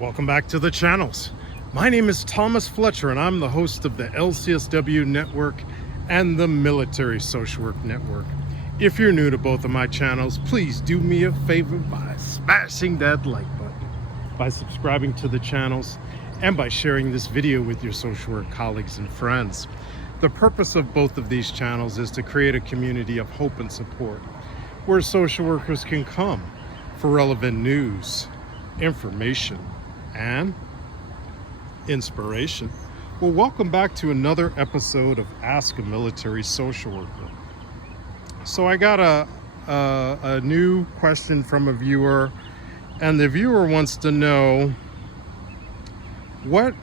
Welcome back to the channels. My name is Thomas Fletcher and I'm the host of the LCSW network and the Military Social Work Network. If you're new to both of my channels, please do me a favor by smashing that like button, by subscribing to the channels, and by sharing this video with your social work colleagues and friends. The purpose of both of these channels is to create a community of hope and support where social workers can come for relevant news, information, and inspiration. Well, welcome back to another episode of Ask a Military Social Worker. So I got a new question from a viewer, and the viewer wants to know, what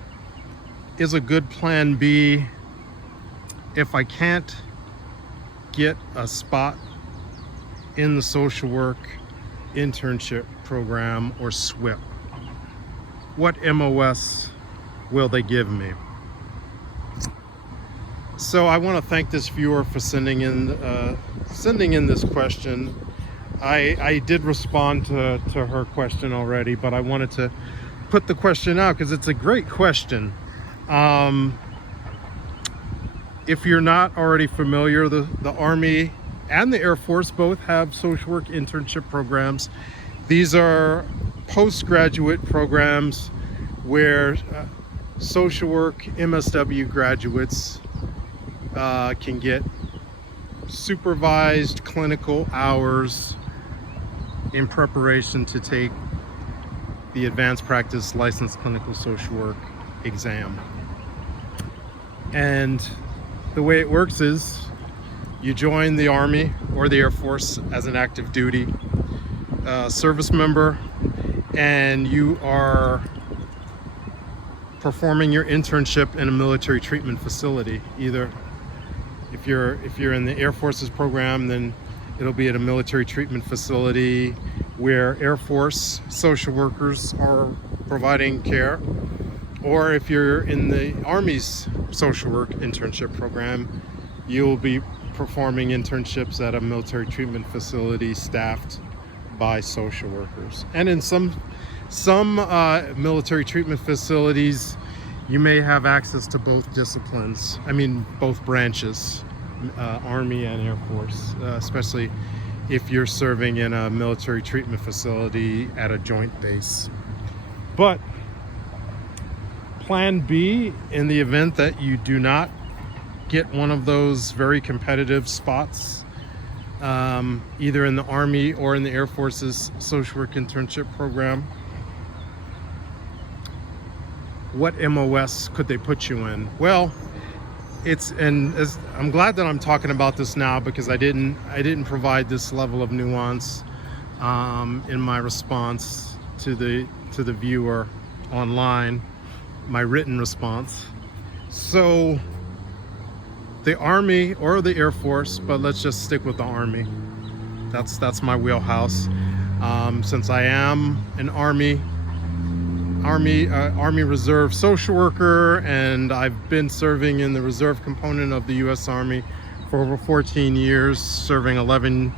is a good plan B if I can't get a spot in the social work internship program, or Swip? What MOS will they give me? So I want to thank this viewer for sending in this question. I did respond to her question already, but I wanted to put the question out because it's a great question. If you're not already familiar, the Army and the Air Force both have social work internship programs. These are postgraduate programs where social work MSW graduates can get supervised clinical hours in preparation to take the advanced practice licensed clinical social work exam. And the way it works is you join the Army or the Air Force as an active duty service member, and you are performing your internship in a military treatment facility. Either if you're in the Air Force's program, then it'll be at a military treatment facility where Air Force social workers are providing care, or if you're in the Army's social work internship program, you'll be performing internships at a military treatment facility staffed by social workers. And in some military treatment facilities, you may have access to both disciplines. I mean, both branches, Army and Air Force, especially if you're serving in a military treatment facility at a joint base. But plan B, in the event that you do not get one of those very competitive spots, either in the Army or in the Air Force's social work internship program, what MOS could they put you in? Well, I'm glad that I'm talking about this now, because I didn't provide this level of nuance in my response to the viewer online, my written response. So the Army or the Air Force, but let's just stick with the Army. That's my wheelhouse. Since I am an Army Reserve social worker, and I've been serving in the reserve component of the U.S. Army for over 14 years, serving 11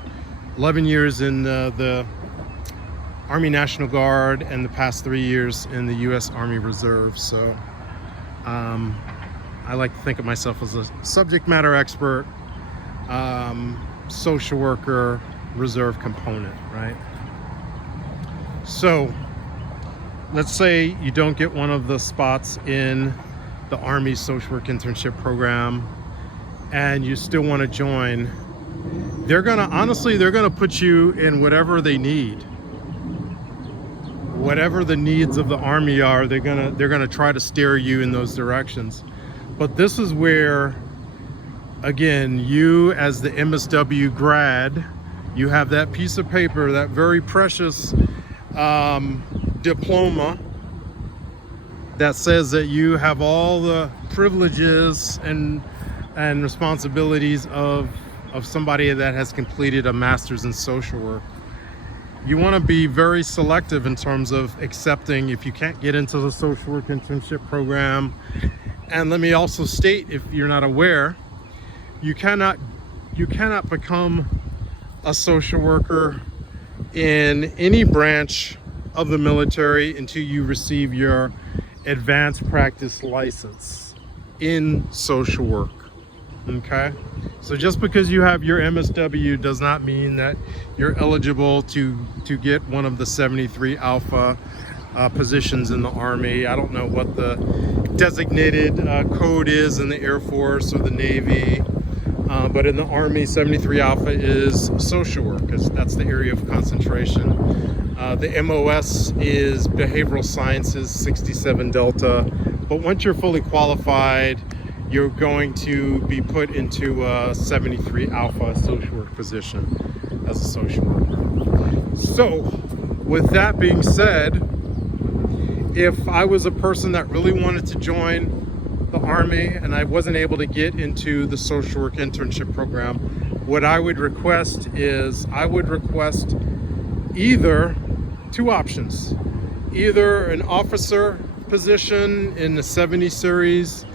years in the Army National Guard, and the past 3 years in the U.S. Army Reserve. So I like to think of myself as a subject matter expert, social worker, reserve component, right? So let's say you don't get one of the spots in the Army social work internship program and you still want to join. They're gonna put you in whatever they need. Whatever the needs of the Army are, they're gonna try to steer you in those directions. But this is where, again, you as the MSW grad, you have that piece of paper, that very precious diploma that says that you have all the privileges and responsibilities of somebody that has completed a master's in social work. You want to be very selective in terms of accepting if you can't get into the social work internship program. And let me also state, if you're not aware, you cannot become a social worker in any branch of the military until you receive your advanced practice license in social work. Okay, so just because you have your MSW does not mean that you're eligible to get one of the 73 Alpha positions in the Army. I don't know what the designated code is in the Air Force or the Navy, but in the Army, 73 Alpha is social work, because that's the area of concentration. The MOS is behavioral sciences, 67 Delta, but once you're fully qualified, you're going to be put into a 73 Alpha social work position as a social worker. So with that being said, if I was a person that really wanted to join the Army and I wasn't able to get into the social work internship program, what I would request is either two options: either an officer position in the 70 series,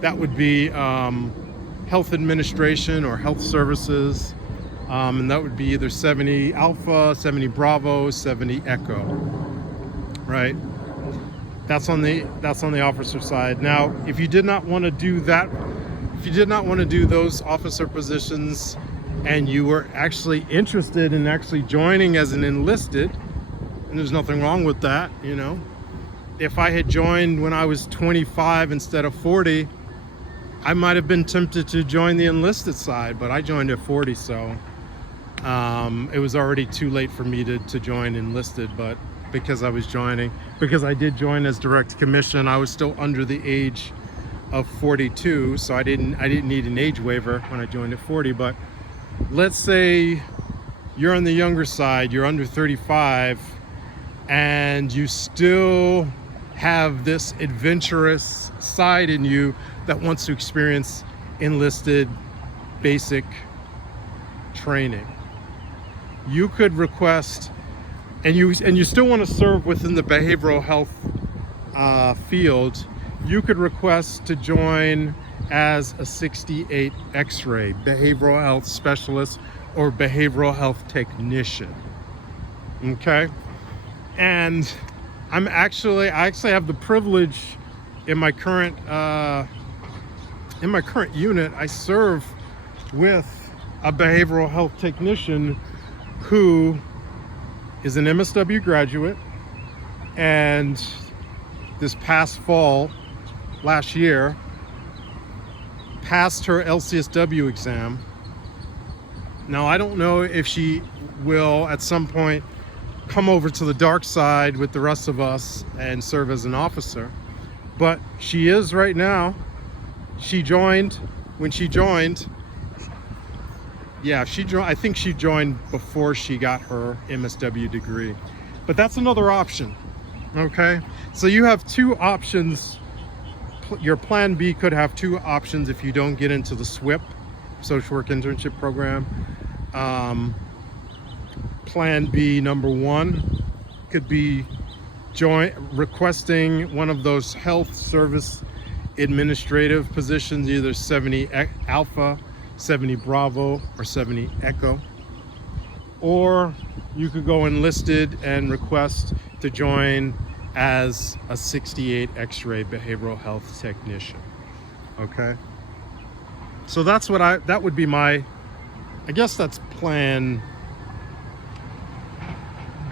that would be health administration or health services, and that would be either 70 Alpha, 70 Bravo, 70 Echo, right? That's on the officer side. Now, if you did not want to do that, if you did not want to do those officer positions, and you were actually interested in actually joining as an enlisted, and there's nothing wrong with that, you know. If I had joined when I was 25 instead of 40, I might have been tempted to join the enlisted side, but I joined at 40, so it was already too late for me to join enlisted. But because I did join as direct commission, I was still under the age of 42, so I didn't need an age waiver when I joined at 40. But let's say you're on the younger side, you're under 35, and you still have this adventurous side in you that wants to experience enlisted basic training. You could request, and you still want to serve within the behavioral health field, you could request to join as a 68 X-ray behavioral health specialist or behavioral health technician. Okay, and I actually have the privilege in my current unit. I serve with a behavioral health technician who is an MSW graduate, and this past fall, last year, passed her LCSW exam. Now, I don't know if she will at some point come over to the dark side with the rest of us and serve as an officer, but she is right now. She joined when she joined. Yeah, I think she joined before she got her MSW degree, but that's another option. Okay, so you have two options. Your plan B could have two options if you don't get into the Swip, social work internship program. Plan B number one could be requesting one of those health service administrative positions, either 70 Alpha, 70 Bravo, or 70 Echo. Or you could go enlisted and request to join as a 68 X-ray behavioral health technician. Okay, so that's what that would be my, I guess that's plan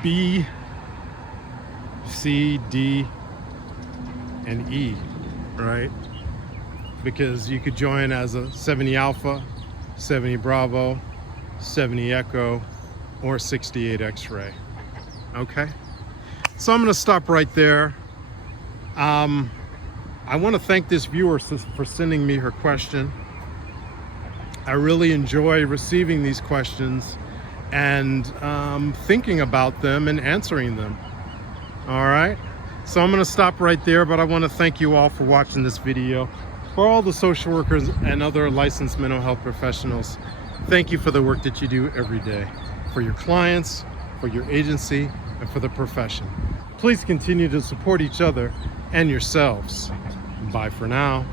B, C, D, and E, right? Because you could join as a 70 Alpha, 70 Bravo, 70 Echo, or 68 X-ray. Okay, so I'm going to stop right there. I want to thank this viewer for sending me her question. I really enjoy receiving these questions and thinking about them and answering them. All right, so I'm going to stop right there, but I want to thank you all for watching this video. For all the social workers and other licensed mental health professionals, thank you for the work that you do every day, for your clients, for your agency, and for the profession. Please continue to support each other and yourselves. Bye for now.